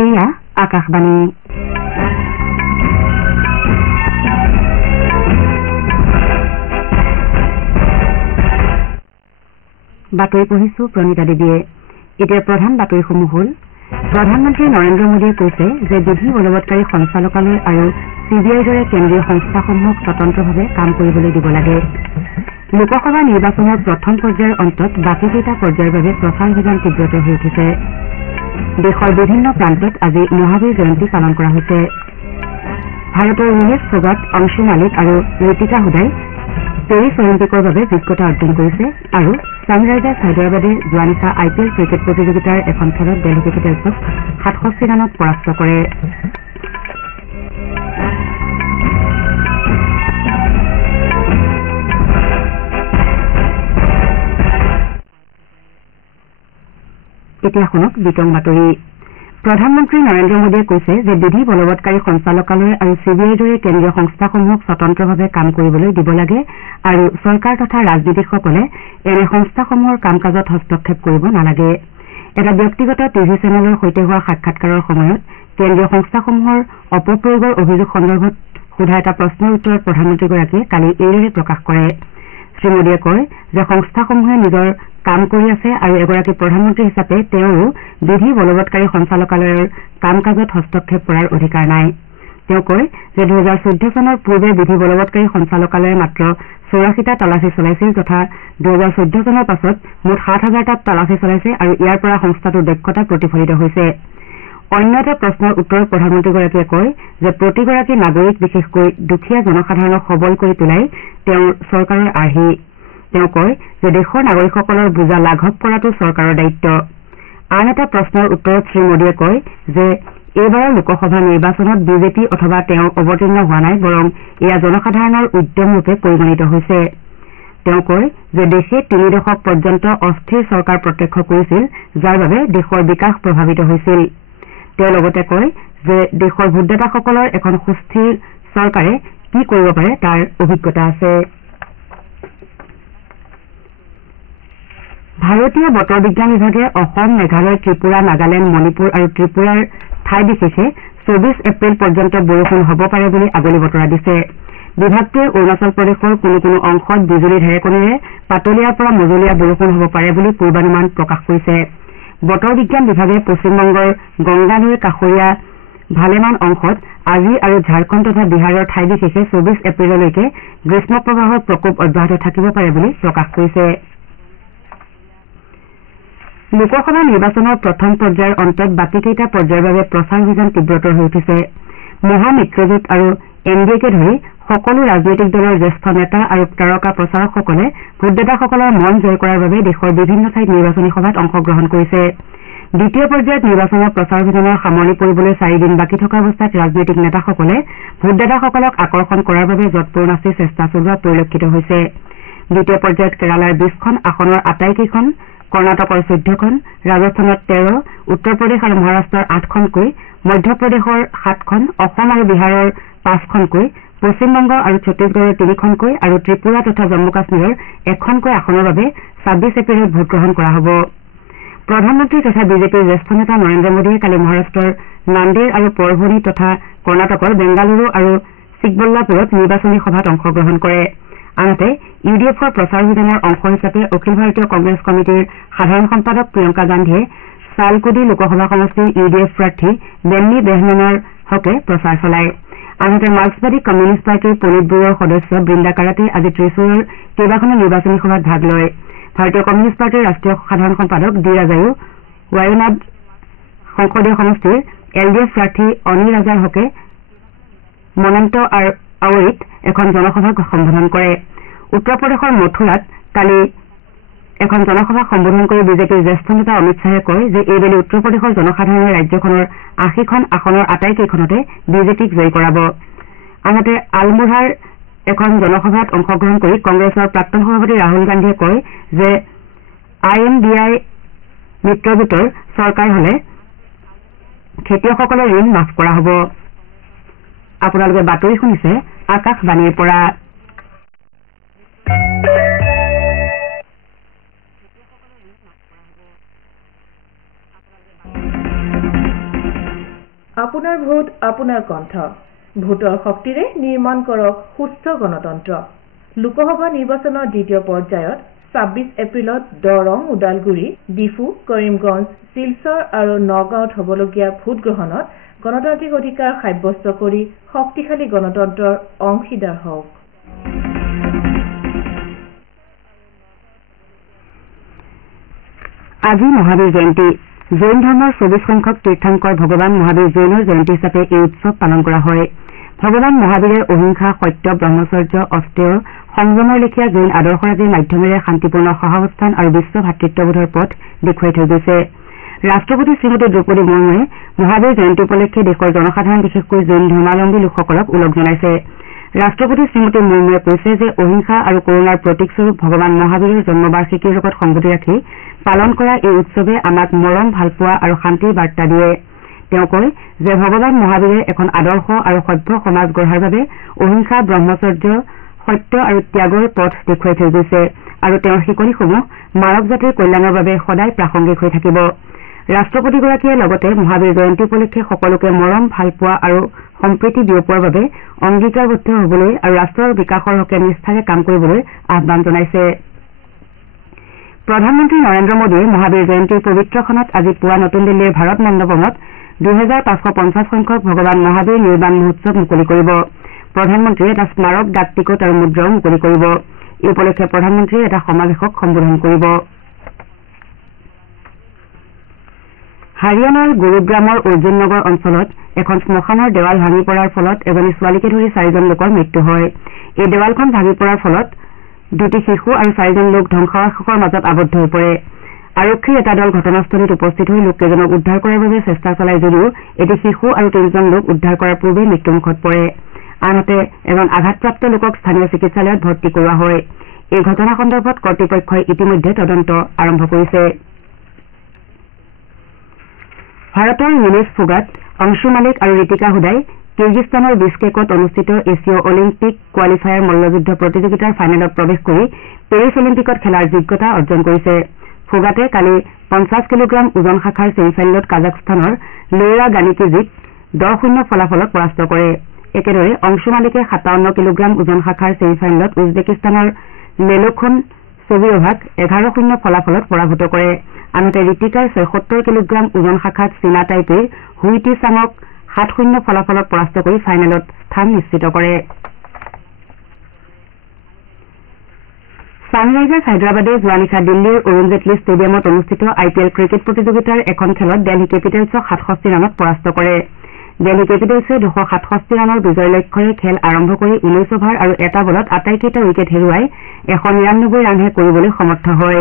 এয়া আকাশবাণী বাতৰি পঢ়িছো প্ৰণীতা দেৱীয়ে এতিয়া প্ৰধান বাতৰিসমূহ হ'ল প্ৰধানমন্ত্ৰী নৰেন্দ্ৰ মোদীয়ে কৈছে যে বিধি বলবৎকাৰী সঞ্চালকালয় আৰু চিবিআইৰ দৰে কেন্দ্ৰীয় সংস্থাসমূহক স্বতন্ত্ৰভাৱে কাম কৰিবলৈ দিব লাগে লোকসভা নিৰ্বাচনৰ প্ৰথম পৰ্যায়ৰ অন্তত বাকীকেইটা পৰ্যায়ৰ বাবে প্ৰচাৰ অভিযান তীব্ৰতৰ হৈ উঠিছে দেশৰ বিভিন্ন প্ৰান্তত আজি মহাবীৰ জয়ন্তী পালন কৰা হৈছে ভাৰতৰ ৰোলেট ফোগাট অংশু মালিক আৰু ঋতিকা হুদাই পেৰিছ অলিম্পিকৰ বাবে যোগ্যতা অৰ্জন কৰিছে আৰু ছানৰাইজাৰ্ছ হায়দৰাবাদে যোৱা নিশা IPL ক্ৰিকেট প্ৰতিযোগিতাৰ এখন খেলত দিল্লী কেপিটেলছক 67 ৰানত পৰাস্ত কৰে এতিয়া শুনক বিতং বাতৰি প্ৰধানমন্ত্ৰী নৰেন্দ্ৰ মোদীয়ে কৈছে যে বিধি বলবৎকাৰী সঞ্চালকালয় আৰু চিবিআইৰ দৰে কেন্দ্ৰীয় সংস্থাসমূহক স্বতন্ত্ৰভাৱে কাম কৰিবলৈ দিব লাগে আৰু চৰকাৰ তথা ৰাজনীতিকসকলে এনে সংস্থাসমূহৰ কাম কাজত হস্তক্ষেপ কৰিব নালাগে এটা ব্যক্তিগত টিভি চেনেলৰ সৈতে হোৱা সাক্ষাৎকাৰৰ সময়ত কেন্দ্ৰীয় সংস্থাসমূহৰ অপপ্ৰয়োগৰ অভিযোগ সন্দৰ্ভত সোধা এটা প্ৰশ্নৰ উত্তৰত প্ৰধানমন্ত্ৰীগৰাকীয়ে কালি এইদৰে প্ৰকাশ কৰে শ্ৰীমোদীয়ে কয় যে সংস্থাসমূহে নিজৰ কাম কৰি আছে আৰু এগৰাকী প্ৰধানমন্ত্ৰী হিচাপে তেওঁৰো বিধি বলবৎকাৰী সঞ্চালকালয়ৰ কাম কাজত হস্তক্ষেপ কৰাৰ অধিকাৰ নাই তেওঁ কয় যে 2014 চনৰ পূৰ্বে বিধি বলবৎকাৰী সঞ্চালকালয়ে মাত্ৰ 84টা তালাচী চলাইছিল তথা 2014 চনৰ পাছত মুঠ 7,000টাত তালাচী চলাইছে আৰু ইয়াৰ পৰা সংস্থাটোৰ দক্ষতা প্ৰতিফলিত হৈছে অন্য এটা প্ৰশ্নৰ উত্তৰত প্ৰধানমন্ত্ৰীগৰাকীয়ে কয় যে প্ৰতিগৰাকী নাগৰিক বিশেষকৈ দুখীয়া জনসাধাৰণক সবল কৰি তোলাই তেওঁৰ চৰকাৰৰ আৰ্হি তেওঁ কয় যে দেশৰ নাগৰিকসকলৰ বোজা লাঘৱ কৰাটো চৰকাৰৰ দায়িত্ব আন এটা প্ৰশ্নৰ উত্তৰত শ্ৰীমোদীয়ে কয় যে এইবাৰৰ লোকসভা নিৰ্বাচনত বিজেপি অথবা তেওঁ অৱতীৰ্ণ হোৱা নাই বৰং এয়া জনসাধাৰণৰ উদ্যম ৰূপে পৰিগণিত হৈছে তেওঁ কয় যে দেশে 3 দশক পৰ্যন্ত অস্থিৰ চৰকাৰ প্ৰত্যক্ষ কৰিছিল যাৰ বাবে দেশৰ বিকাশ প্ৰভাৱিত হৈছিল তেওঁ লগতে কয় যে দেশৰ ভোটদাতাসকলৰ এখন সুস্থিৰ চৰকাৰে কি কৰিব পাৰে তাৰ অভিজ্ঞতা আছে ভাৰতীয় বতৰ বিজ্ঞান বিভাগে অসম মেঘালয় ত্ৰিপুৰা নাগালেণ্ড মণিপুৰ আৰু ত্ৰিপুৰাৰ ঠাই বিশেষে 24 এপ্ৰিল পৰ্যন্ত বৰষুণ হ'ব পাৰে বুলি আগলি বতৰা দিছে বিভাগটোৱে অৰুণাচল প্ৰদেশৰ কোনো কোনো অংশত বিজুলী ঢেৰেকণিৰে পাতলীয়াৰ পৰা মজলীয়া বৰষুণ হ'ব পাৰে বুলি পূৰ্বানুমান প্ৰকাশ কৰিছে বতৰ বিজ্ঞান বিভাগে পশ্চিমবংগৰ গংগা নৈৰ কাষৰীয়া ভালেমান অংশত আজি আৰু ঝাৰখণ্ড তথা বিহাৰৰ ঠাই বিশেষে 24 এপ্ৰিললৈকে গ্ৰীষ্ম প্ৰবাহৰ প্ৰকোপ অব্যাহত থাকিব পাৰে বুলি প্ৰকাশ কৰিছে লোকসভা নিৰ্বাচনৰ প্ৰথম পৰ্যায়ৰ অন্তত বাকীকেইটা পৰ্যায়ৰ বাবে প্ৰচাৰ অভিযান তীব্ৰতৰ হৈ উঠিছে মহামিত্ৰজোঁট আৰু এনডিএকে ধৰি সকলো ৰাজনৈতিক দলৰ জ্যেষ্ঠ নেতা আৰু তাৰকা প্ৰচাৰকসকলে ভোটদাতাসকলৰ মন জয় কৰাৰ বাবে দেশৰ বিভিন্ন ঠাইত নিৰ্বাচনী সভাত অংশগ্ৰহণ কৰিছে দ্বিতীয় পৰ্যায়ত নিৰ্বাচনৰ প্ৰচাৰ অভিযানৰ সামৰণি পৰিবলৈ 4 দিন বাকী থকা অৱস্থাত ৰাজনৈতিক নেতাসকলে ভোটদাতাসকলক আকৰ্ষণ কৰাৰ বাবে যৎপৰোনাস্তি চেষ্টা চলোৱা পৰিলক্ষিত হৈছে দ্বিতীয় পৰ্যায়ত কেৰালাৰ 20খন আসনৰ আটাইকেইখন কৰ্ণাটকৰ 14খন ৰাজস্থানত 13 উত্তৰ প্ৰদেশ আৰু মহাৰাষ্ট্ৰৰ 8খনকৈ মধ্যপ্ৰদেশৰ 7খন অসম আৰু বিহাৰৰ 5খনকৈ পশ্চিমবংগ আৰু ছত্তীশগড়ৰ 3খনকৈ আৰু ত্ৰিপুৰা তথা জম্মু কাশ্মীৰৰ 1খনকৈ আসনৰ বাবে 26 এপ্ৰিলত ভোটগ্ৰহণ কৰা হ'ব প্ৰধানমন্ত্ৰী তথা বিজেপিৰ জ্যেষ্ঠ নেতা নৰেন্দ্ৰ মোদীয়ে কালি মহাৰাষ্ট্ৰৰ নান্দেড় আৰু পৰভণী তথা কৰ্ণাটকৰ বেংগালুৰু আৰু চিকবল্লাপুৰত নিৰ্বাচনী সভাত অংশগ্ৰহণ কৰে আনহাতে ইউডিএফৰ প্ৰচাৰ অভিযানৰ অংশ হিচাপে অখিল ভাৰতীয় কংগ্ৰেছ কমিটিৰ সাধাৰণ সম্পাদক প্ৰিয়ংকা গান্ধীয়ে চালকুডি লোকসভা সমষ্টিৰ ইউডিএফ প্ৰাৰ্থী বেন্নী বেহনেনৰ হকে প্ৰচাৰ চলায় আনহাতে মাৰ্ক্সবাদী কমিউনিষ্ট পাৰ্টীৰ পলিট ব্যুৰোৰ সদস্য বৃন্দা কাৰাটে আজি ত্ৰিচুৰৰ কেইবাখনো নিৰ্বাচনী সভাত ভাগ লয় ভাৰতীয় কমিউনিষ্ট পাৰ্টীৰ ৰাষ্ট্ৰীয় সাধাৰণ সম্পাদক ডি ৰাজায়ো ৱায়নাড সংসদীয় সমষ্টিৰ এলডিএফ প্ৰাৰ্থী অনিল ৰাজাৰ হকে মনন্ত আৱৰিত এখন জনসভাক সম্বোধন কৰে উত্তৰ প্ৰদেশৰ মথুৰাত কালি এখন জনসভাক সম্বোধন কৰি বিজেপিৰ জ্যেষ্ঠ নেতা অমিত শ্বাহে কয় যে এইবেলি উত্তৰ প্ৰদেশৰ জনসাধাৰণে ৰাজ্যখনৰ 80খন আসনৰ আটাইকেইখনতে বিজেপিক জয়ী কৰাব আনহাতে আলমোড়াৰ এখন জনসভাত অংশগ্ৰহণ কৰি কংগ্ৰেছৰ প্ৰাক্তন সভাপতি ৰাহুল গান্ধীয়ে কয় যে INDI মিত্ৰজোঁটৰ চৰকাৰ হলে খেতিয়কসকলৰ ঋণ মাফ কৰা হ'ব আপোনালোকে বাতৰি শুনিছে আকাশবাণীৰ পৰা আপোনাৰ ভোট আপোনাৰ কণ্ঠ ভোটৰ শক্তিৰে নিৰ্মাণ কৰক সুস্থ গণতন্ত্ৰ লোকসভা নিৰ্বাচনৰ দ্বিতীয় পৰ্যায়ত ২৬ এপ্ৰিলত দৰং ওদালগুৰি ডিফু কৰিমগঞ্জ শিলচৰ আৰু নগাঁৱত হ'বলগীয়া ভোটগ্ৰহণত গণতান্ত্ৰিক অধিকাৰ সাব্যস্ত কৰি শক্তিশালী গণতন্ত্ৰৰ অংশীদাৰ হওক আজি মহাবীৰ জয়ন্তী জৈন ধৰ্মৰ ২৪ সংখ্যক তীৰ্থংকৰ ভগৱান মহাবীৰ জৈনৰ জয়ন্তী হিচাপে এই উৎসৱ পালন কৰা হয় ভগৱান মহাবীৰে অহিংসা সত্য ব্ৰহ্মচৰ্য অস্তেয় সংযমৰ লেখীয়া জৈন আদৰ্শৰাজিৰ মাধ্যমেৰে শান্তিপূৰ্ণ সহাৱস্থান আৰু বিশ্ব ভাতৃত্ববোধৰ পথ দেখুৱাই থৈ গৈছে ৰাষ্ট্ৰপতি শ্ৰীমতী দ্ৰৌপদী মুৰ্মুৱে মহাবীৰ জয়ন্তী উপলক্ষে দেশৰ জনসাধাৰণ বিশেষকৈ জৈন ধৰ্মাৱলম্বী লোকসকলক ওলগ জনাইছে ৰাষ্ট্ৰপতি শ্ৰীমতী মুৰ্মুৱে কৈছে যে অহিংসা আৰু কৰুণাৰ প্ৰতীকস্বৰূপ ভগৱান মহাবীৰৰ জন্মবাৰ্ষিকীৰ লগত সংগতি ৰাখি পালন কৰা এই উৎসৱে আমাক মৰম ভালপোৱা আৰু শান্তিৰ বাৰ্তা দিয়ে তেওঁ কয় যে ভগৱান মহাবীৰে এখন আদৰ্শ আৰু সভ্য সমাজ গঢ়াৰ বাবে অহিংসা ব্ৰহ্মচৰ্য সত্য আৰু ত্যাগৰ পথ দেখুৱাই থৈ গৈছে আৰু তেওঁৰ শিকনিসমূহ মানৱ জাতিৰ কল্যাণৰ বাবে সদায় প্ৰাসংগিক হৈ থাকিব ৰাষ্ট্ৰপতিগৰাকীয়ে লগতে মহাবীৰ জয়ন্তী উপলক্ষে সকলোকে মৰম ভালপোৱা আৰু সম্প্ৰীতি বিয়পোৱাৰ বাবে অংগীকাৰবদ্ধ হ'বলৈ আৰু ৰাষ্ট্ৰৰ বিকাশৰ হকে নিষ্ঠাৰে কাম কৰিবলৈ আহ্বান জনাইছে প্ৰধানমন্ত্ৰী নৰেন্দ্ৰ মোদীয়ে মহাবীৰ জয়ন্তীৰ পবিত্ৰখনত আজি পুৱা নতুন দিল্লীৰ ভাৰত মণ্ডপমত ২৫৫০ সংখ্যক ভগৱান মহাবীৰ নিৰ্বাণ মহোৎসৱ মুকলি কৰিব প্ৰধানমন্ত্ৰীয়ে এটা স্মাৰক ডাক টিকট আৰু মুদ্ৰাও মুকলি কৰিব এই উপলক্ষে প্ৰধানমন্ত্ৰীয়ে এটা সমাৱেশক সম্বোধন কৰিব হাৰিয়ানাৰ গুৰুগ্ৰামৰ অৰ্জুন নগৰ অঞ্চলত এখন শ্মশানৰ দেৱাল ভাঙি পৰাৰ ফলত এজনী ছোৱালীকে ধৰি ৪জন লোকৰ মৃত্যু হয় এই দেৱালখন ভাঙি পৰাৰ ফলত ২টি শিশু আৰু ৪জন লোক ধ্বংসাৱশেষৰ মাজত আবদ্ধ হৈ পৰে আৰক্ষীৰ এটা দল ঘটনাস্থলীত উপস্থিত হৈ লোককেইজনক উদ্ধাৰ কৰাৰ বাবে চেষ্টা চলাই যদিও এটি শিশু আৰু ৩জন লোক উদ্ধাৰ কৰাৰ পূৰ্বে মৃত্যুমুখত পৰে আনহাতে এজন আঘাতপ্ৰাপ্ত লোকক স্থানীয় চিকিৎসালয়ত ভৰ্তি কৰোৱা হয় এই ঘটনা সন্দৰ্ভত কৰ্তৃপক্ষই ইতিমধ্যে তদন্ত আৰম্ভ কৰিছে ভাৰতৰ য়ুনেছ ফোগাট অংশু মালিক আৰু ঋতিকা হুদাই কিৰ্গিস্তানৰ বিছকেকত অনুষ্ঠিত এছিয় অলিম্পিক কোৱালিফায়াৰ মল্লযুদ্ধ প্ৰতিযোগিতাৰ ফাইনেলত প্ৰৱেশ কৰি পেৰিছ অলিম্পিকত খেলাৰ যোগ্যতা অৰ্জন কৰিছে ফোগাটে কালি ৫০ কিলোগ্ৰাম ওজন শাখাৰ ছেমিফাইনেলত কাজাখস্তানৰ লৌৰা গানিকিজিক ১০-০ ফলাফলত পৰাস্ত কৰে একেদৰে অংশু মালিকে ৫৭ কিলোগ্ৰাম ওজন শাখাৰ ছেমিফাইনেলত উজবেকিস্তানৰ মেলোখন ছবিৰভাক ১১-০ ফলাফলত পৰাভূত কৰে আনহাতে ঋতিকাই ৭৬ কিলোগ্ৰাম ওজন শাখাত চীনা টাইপেৰ হুইটি চাঙক ৭-০ ফলাফলত পৰাস্ত কৰি ফাইনেলত স্থান নিশ্চিত কৰে ছানৰাইজাৰ্ছ হায়দৰাবাদে যোৱা নিশা দিল্লীৰ অৰুণ জেটলী ষ্টেডিয়ামত অনুষ্ঠিত IPL ক্ৰিকেট প্ৰতিযোগিতাৰ এখন খেলত দেলহি কেপিটেলছক ৬৭ ৰানত পৰাস্ত কৰে দেলহি কেপিটেলছে ২৬৭ ৰানৰ বিজয় লক্ষ্যৰে খেল আৰম্ভ কৰি ১৯ অভাৰ আৰু এটা বলত আটাইকেইটা উইকেট হেৰুৱাই ১৯৯ ৰানহে কৰিবলৈ সমৰ্থ হয়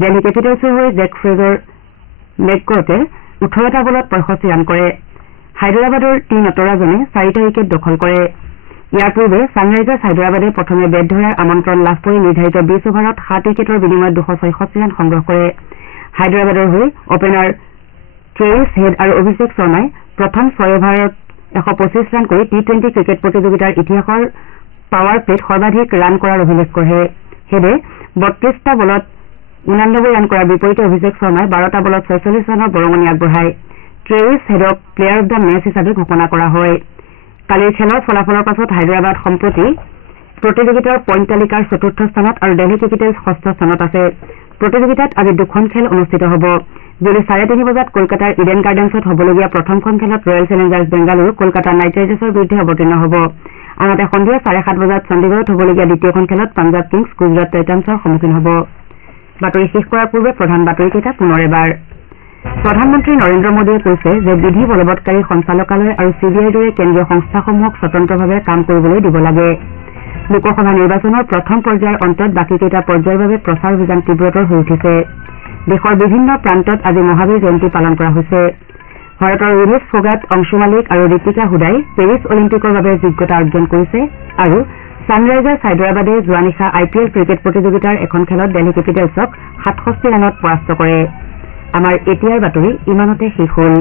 দেলহি কেপিটেলছৰ হৈ জেক ফ্ৰেজাৰ মেককৰ্টে ১৮টা বলত ৬৫ ৰান কৰে হায়দৰাবাদৰ টি নটৰাজনে ৪টা উইকেট দখল কৰে ইয়াৰ পূৰ্বে ছানৰাইজাৰ্ছ হায়দৰাবাদে প্ৰথমে বেট ধৰাৰ আমন্ত্ৰণ লাভ কৰি নিৰ্ধাৰিত ২০ অভাৰত ৭ উইকেটৰ বিনিময়ত ২৬৬ ৰান সংগ্ৰহ কৰে হায়দৰাবাদৰ হৈ অপেনাৰ ট্ৰেভিছ হেড আৰু অভিষেক শৰ্মাই প্ৰথম ৬ অভাৰত ১২৫ ৰান কৰি টি-২০ ক্ৰিকেট প্ৰতিযোগিতাৰ ইতিহাসৰ পাৱাৰ প্লেত সৰ্বাধিক ৰান কৰাৰ অভিলেখ গঢ়ে হেডে ৩২টা বলত ৮৯ ৰান কৰাৰ বিপৰীতে অভিষেক শৰ্মাই ১২টা বলত ৪৬ ৰানৰ বৰঙণি আগবঢ়ায় ট্ৰেভিছ হেডক প্লেয়াৰ অব দ্য মেচ হিচাপে ঘোষণা কৰা হয় কালিৰ খেলৰ ফলাফলৰ পাছত হায়দৰাবাদ সম্প্ৰতি প্ৰতিযোগিতাৰ পইণ্ট তালিকাৰ ৪ৰ্থ স্থানত আৰু দেলহি কেপিটেলছ ৬ষ্ঠ স্থানত আছে প্ৰতিযোগিতাত আজি দুখন খেল অনুষ্ঠিত হ'ব যদি ৩:৩০ বজাত কলকাতাৰ ইডেন গাৰ্ডেন্সত হ'বলগীয়া প্ৰথমখন খেলত royal challengers Bengaluru Kolkata knight ৰাইডাৰ্ছৰ বিৰুদ্ধে অৱতীৰ্ণ হ'ব আনহাতে সন্ধিয়া ৭:৩০ বজাত চণ্ডীগড়ত হ'বলগীয়া দ্বিতীয়খন খেলত পাঞ্জাৱ কিংছ গুজৰাট টাইটান্ছৰ সন্মুখীন হ'ব বাতৰি শেষ কৰাৰ পূৰ্বে প্ৰধান বাতৰিকেইটা পুনৰ এবাৰ প্ৰধানমন্ত্ৰী নৰেন্দ্ৰ মোদীয়ে কৈছে যে বিধি বলবৎকাৰী সঞ্চালকালয় আৰু CBIৰ দৰে কেন্দ্ৰীয় সংস্থাসমূহক স্বতন্ত্ৰভাৱে কাম কৰিবলৈ দিব লাগে লোকসভা নিৰ্বাচনৰ প্ৰথম পৰ্যায়ৰ অন্তত বাকীকেইটা পৰ্যায়ৰ বাবে প্ৰচাৰ অভিযান তীব্ৰতৰ হৈ উঠিছে দেশৰ বিভিন্ন প্ৰান্তত আজি মহাবীৰ জয়ন্তী পালন কৰা হৈছে ভাৰতৰ য়ুনেছ ফোগাট অংশু মালিক আৰু ঋতিকা হুদাই পেৰিছ অলিম্পিকৰ বাবে যোগ্যতা অৰ্জন কৰিছে আৰু ছানৰাইজাৰ্ছ হায়দৰাবাদে যোৱা নিশা IPL ক্ৰিকেট প্ৰতিযোগিতাৰ এখন খেলত দেলহি কেপিটেলছক ৬৭ ৰানত পৰাস্ত কৰে আমাৰ এতিয়াৰ বাতৰি ইমানতে শেষ হ'ল।